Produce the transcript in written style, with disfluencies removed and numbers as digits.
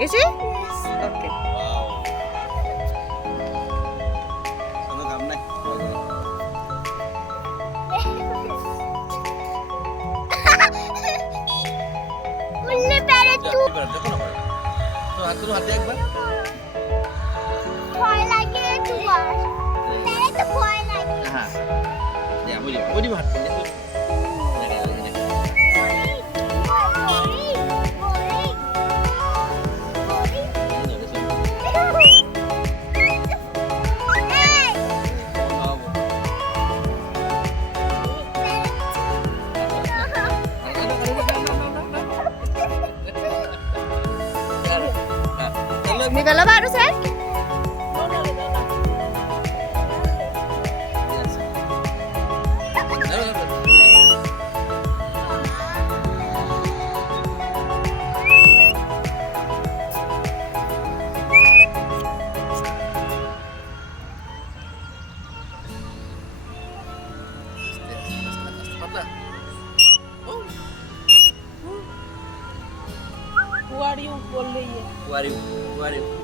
গেছি? ওকে। উল্লে parrot two ভয় লাগে তোমার প্যারেট তো ভয় লাগে Mi kalau baru sih? Who are you? बोल रही है. Who are you?